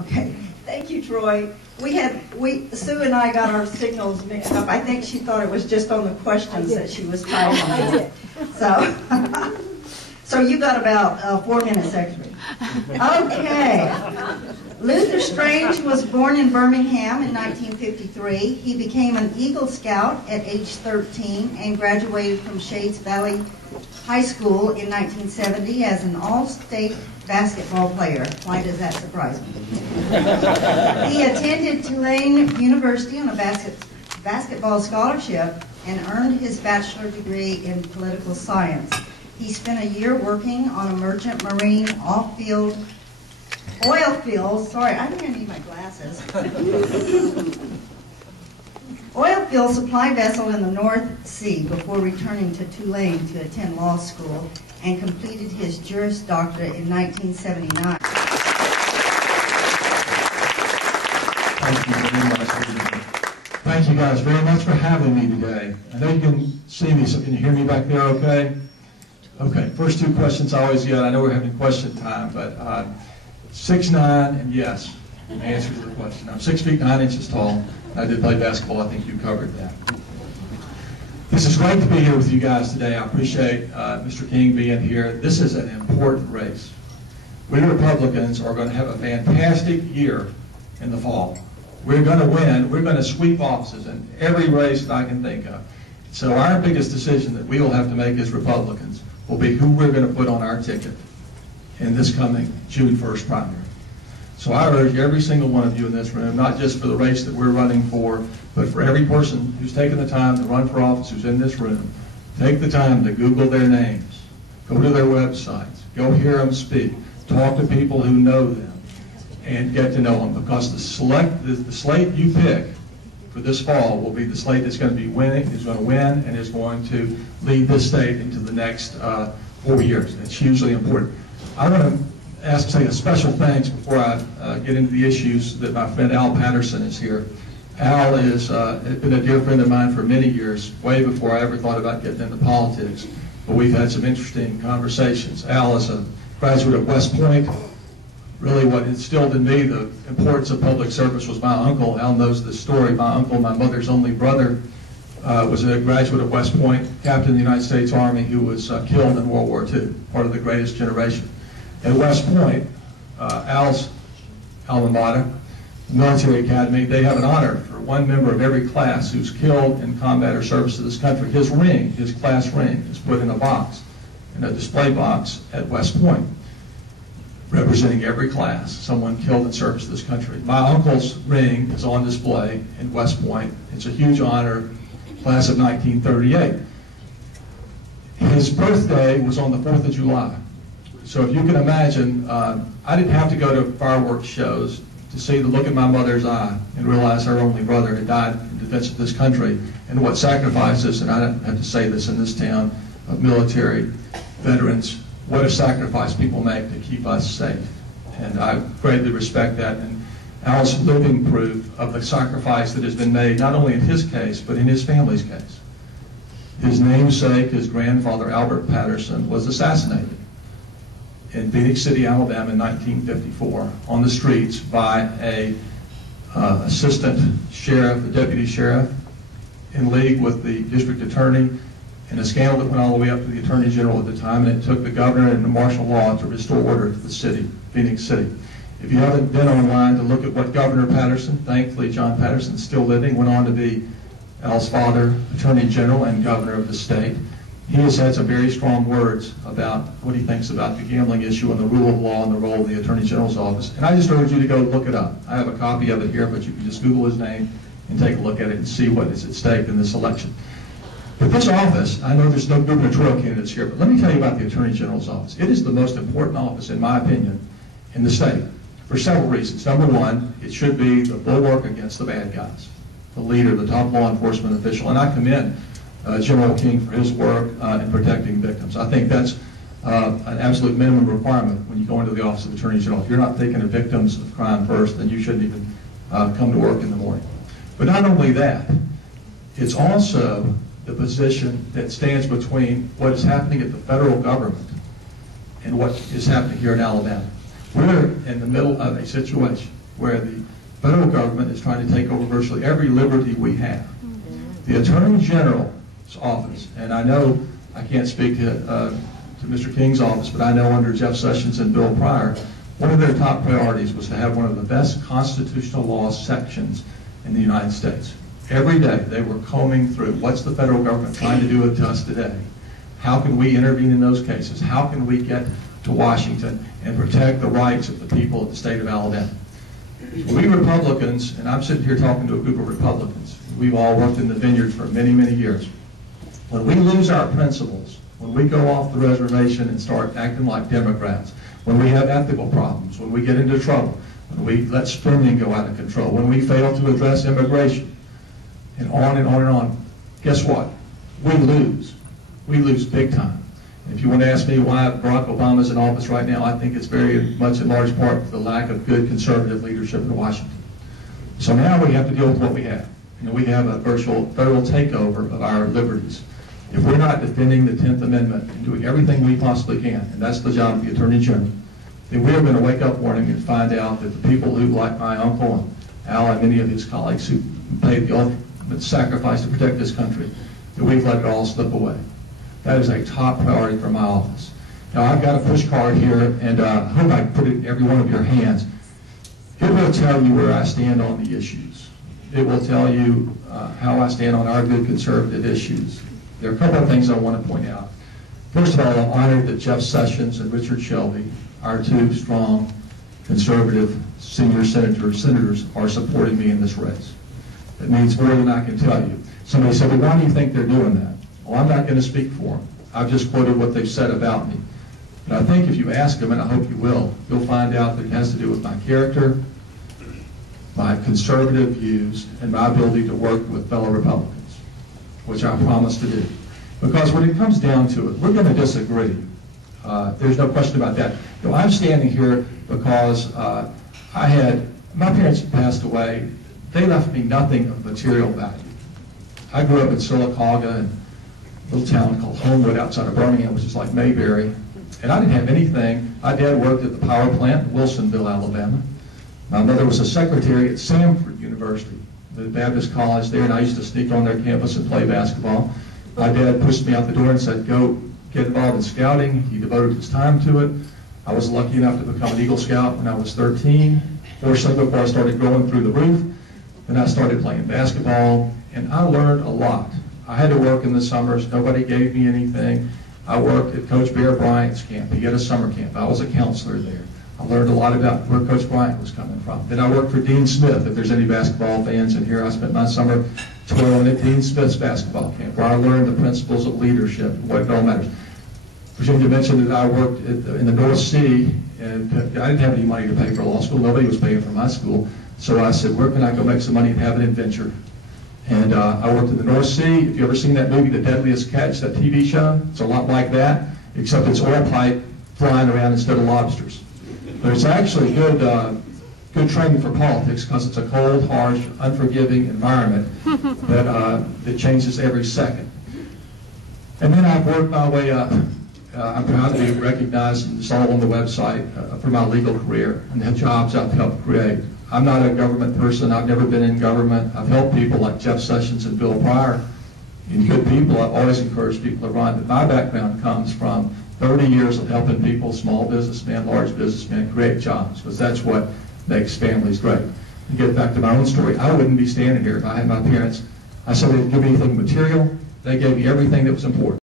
Okay, thank you, Troy. Sue and I got our signals mixed up. I think she thought it was just on the questions that she was typing. I did. So you got about 4 minutes extra. Okay. Luther Strange was born in Birmingham in 1953. He became an Eagle Scout at age 13 and graduated from Shades Valley High School in 1970 as an all-state basketball player. Why does that surprise me? He attended Tulane University on a basketball scholarship and earned his bachelor degree in political science. He spent a year working on a merchant marine oil field, sorry, I think I need my glasses. Oil field supply vessel in the North Sea before returning to Tulane to attend law school and completed his Juris Doctorate in 1979. Thank you very much. Thank you guys very much for having me today. I know you can see me, so can you hear me back there okay? Okay, first 2 questions I always get. I know we're having question time, but 6'9", and yes, the answer to the question. I'm 6 feet 9 inches tall. I did play basketball. I think you covered that. This is great to be here with you guys today. I appreciate Mr. King being here. This is an important race. We Republicans are going to have a fantastic year in the fall. We're going to win. We're going to sweep offices in every race that I can think of. So our biggest decision that we will have to make as Republicans will be who we're going to put on our ticket in this coming June 1st primary. So I urge every single one of you in this room, not just for the race that we're running for, but for every person who's taken the time to run for office who's in this room, take the time to Google their names, go to their websites, go hear them speak, talk to people who know them, and get to know them, because the slate you pick for this fall will be the slate that's going to be winning, is going to win, and is going to lead this state into the next 4 years. It's hugely important. I want to say a special thanks before I get into the issues that my friend Al Patterson is here. Al has been a dear friend of mine for many years, way before I ever thought about getting into politics. But we've had some interesting conversations. Al is a graduate of West Point. Really what instilled in me the importance of public service was my uncle. Al knows this story. My uncle, my mother's only brother, was a graduate of West Point, captain of the United States Army, who was killed in World War II, part of the greatest generation. At West Point, Al's alma mater, the military academy, they have an honor for one member of every class who's killed in combat or service to this country. His ring, his class ring, is put in a box, in a display box at West Point, representing every class, someone killed in service to this country. My uncle's ring is on display in West Point. It's a huge honor, class of 1938. His birthday was on the 4th of July. So if you can imagine, I didn't have to go to fireworks shows to see the look in my mother's eye and realize her only brother had died in defense of this country, and what sacrifices, and I don't have to say this in this town, of military veterans, what a sacrifice people make to keep us safe. And I greatly respect that. And Al's living proof of the sacrifice that has been made, not only in his case, but in his family's case. His namesake, his grandfather, Albert Patterson, was assassinated in Phoenix City, Alabama in 1954 on the streets by a assistant sheriff, a deputy sheriff, in league with the district attorney, in a scandal that went all the way up to the attorney general at the time, and it took the governor and the martial law to restore order to the city, Phoenix City. If you haven't been online to look at what Governor Patterson, thankfully John Patterson is still living, went on to be Al's father, attorney general and governor of the state. He has had some very strong words about what he thinks about the gambling issue and the rule of law and the role of the Attorney General's office. And I just urge you to go look it up. I have a copy of it here, but you can just Google his name and take a look at it and see what is at stake in this election. But this office, I know there's no gubernatorial candidates here, but let me tell you about the Attorney General's office. It is the most important office, in my opinion, in the state for several reasons. Number one, it should be the bulwark against the bad guys, the leader, the top law enforcement official. And I commend General King for his work in protecting victims. I think that's an absolute minimum requirement when you go into the office of the Attorney General. If you're not thinking of victims of crime first, then you shouldn't even come to work in the morning. But not only that, it's also the position that stands between what is happening at the federal government and what is happening here in Alabama. We're in the middle of a situation where the federal government is trying to take over virtually every liberty we have. The Attorney General's office, and I know I can't speak to Mr. King's office, but I know under Jeff Sessions and Bill Pryor, one of their top priorities was to have one of the best constitutional law sections in the United States. Every day they were combing through what's the federal government trying to do to us today. How can we intervene in those cases? How can we get to Washington and protect the rights of the people of the state of Alabama? We Republicans, and I'm sitting here talking to a group of Republicans, we've all worked in the vineyard for many, many years. When we lose our principles, when we go off the reservation and start acting like Democrats, when we have ethical problems, when we get into trouble, when we let spending go out of control, when we fail to address immigration, and on and on and on, guess what? We lose. We lose big time. And if you want to ask me why Barack Obama is in office right now, I think it's very much in large part for the lack of good conservative leadership in Washington. So now we have to deal with what we have. We have a virtual federal takeover of our liberties. If we're not defending the 10th Amendment and doing everything we possibly can, and that's the job of the Attorney General, then we're going to wake up one morning and find out that the people who, like my uncle and Al and many of his colleagues who paid the ultimate sacrifice to protect this country, that we've let it all slip away. That is a top priority for my office. Now, I've got a push card here, and I hope I can put it in every one of your hands. It will tell you where I stand on the issues. It will tell you how I stand on our good conservative issues. There are a couple of things I want to point out. First of all, I'm honored that Jeff Sessions and Richard Shelby, our two strong conservative senior senators, are supporting me in this race. It means more than I can tell you. Somebody said, well, why do you think they're doing that? Well, I'm not going to speak for them. I've just quoted what they've said about me. But I think if you ask them, and I hope you will, you'll find out that it has to do with my character, my conservative views, and my ability to work with fellow Republicans, which I promise to do. Because when it comes down to it, we're going to disagree. There's no question about that. I'm standing here because my parents passed away. They left me nothing of material value. I grew up in Sylacauga, in a little town called Homewood outside of Birmingham, which is like Mayberry. And I didn't have anything. My dad worked at the power plant in Wilsonville, Alabama. My mother was a secretary at Samford University, the Baptist college there, and I used to sneak on their campus and play basketball. My dad pushed me out the door and said, go get involved in scouting. He devoted his time to it. I was lucky enough to become an Eagle Scout when I was 13. Fortunately, before I started growing through the roof, then I started playing basketball, and I learned a lot. I had to work in the summers. Nobody gave me anything. I worked at Coach Bear Bryant's camp. He had a summer camp. I was a counselor there. I learned a lot about where Coach Bryant was coming from. Then I worked for Dean Smith. If there's any basketball fans in here, I spent my summer toiling at Dean Smith's basketball camp, where I learned the principles of leadership, what it all matters. Virginia mentioned that I worked in the North Sea, and I didn't have any money to pay for law school. Nobody was paying for my school. So I said, where can I go make some money and have an adventure? And I worked in the North Sea. If you've ever seen that movie, The Deadliest Catch, that TV show, it's a lot like that, except it's oil pipe flying around instead of lobsters. But it's actually good training for politics, because it's a cold, harsh, unforgiving environment that changes every second. And then I've worked my way up. I'm proud to be recognized, and it's all on the website, for my legal career and the jobs I've helped create. I'm not a government person. I've never been in government. I've helped people like Jeff Sessions and Bill Pryor, and good people. I've always encouraged people to run. But my background comes from 30 years of helping people, small businessmen, large businessmen, create jobs, because that's what makes families great. To get back to my own story, I wouldn't be standing here if I had my parents. I said they didn't give me anything material. They gave me everything that was important.